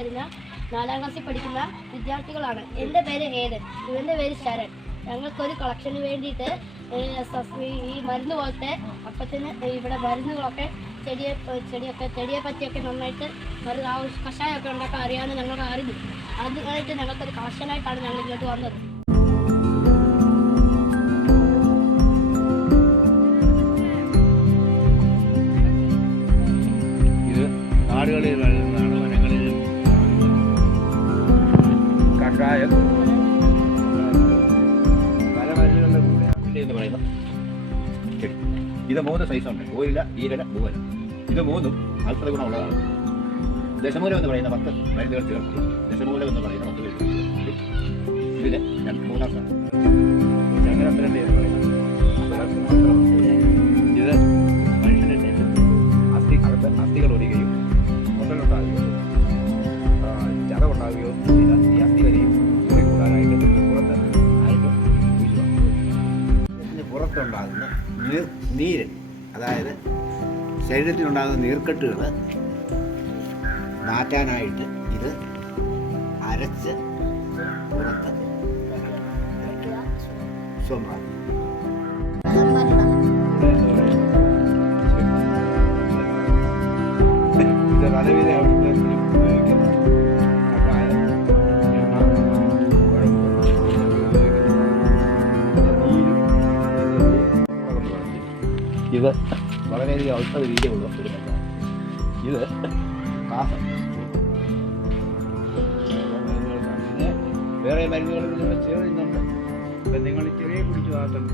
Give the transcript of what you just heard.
പഠിക്കുന്ന നാലാം ക്ലാസ്സിൽ പഠിക്കുന്ന വിദ്യാർത്ഥികളാണ്. എന്റെ പേര് ഏതൻ ഇവന്റെ പേര് ശരൺ. ഞങ്ങൾക്കൊരു കളക്ഷന് വേണ്ടിയിട്ട് ഈ മരുന്ന് പോലത്തെ അപ്പത്തിന് ഇവിടെ മരുന്നുകളൊക്കെ ചെടിയെ ചെടിയൊക്കെ ചെടിയെ പറ്റിയൊക്കെ നന്നായിട്ട് മരുന്ന് ആ കഷായമൊക്കെ ഉണ്ടാക്കാൻ അറിയാമെന്ന് ഞങ്ങൾക്ക് അറിഞ്ഞു. അതിനായിട്ട് ഞങ്ങൾക്കൊരു കളക്ഷനായിട്ടാണ് ഞങ്ങൾ ഇങ്ങോട്ട് വന്നത്. ഇത് ഇത് മൂന്ന് സൈസുണ്ട് ഓരില ഈരല പൂവല ഇത് മൂന്നും അത്ര ഗുണമുള്ളതാണ്. ദശമൂലം എന്ന് പറയുന്ന പത്ത് മരുന്നുകൾ ചേർത്ത് ദശമൂലം എന്ന് പറയുന്ന പത്ത് പേര് ഇതിന് രണ്ട് മൂന്നാം സ്ഥാനം. ചങ്ങരപ്പരന്റെ ഇത് മനുഷ്യന്റെ അസ്ഥി അസ്ഥികൾ ഒടിയുകയും മുതലുണ്ടാകുകയോ ചതവുണ്ടാകുകയോ ഇതിന് പുറത്തുണ്ടാകുന്ന നീർ നീര് അതായത് ശരീരത്തിലുണ്ടാകുന്ന നീർക്കെട്ടുകൾ മാറ്റാനായിട്ട് ഇത് അരച്ച് പുറത്ത് സ്വന്തം ഇത് പലവിധ ഇത് വളരെയധികം ഔഷധ രീതിയുള്ള ഇത് വേറെ മരുന്നുകൾ ചെറിയ ചേരുന്നുണ്ട് ഇപ്പം നിങ്ങൾ ചെറിയ കുടിച്ചു മാത്രം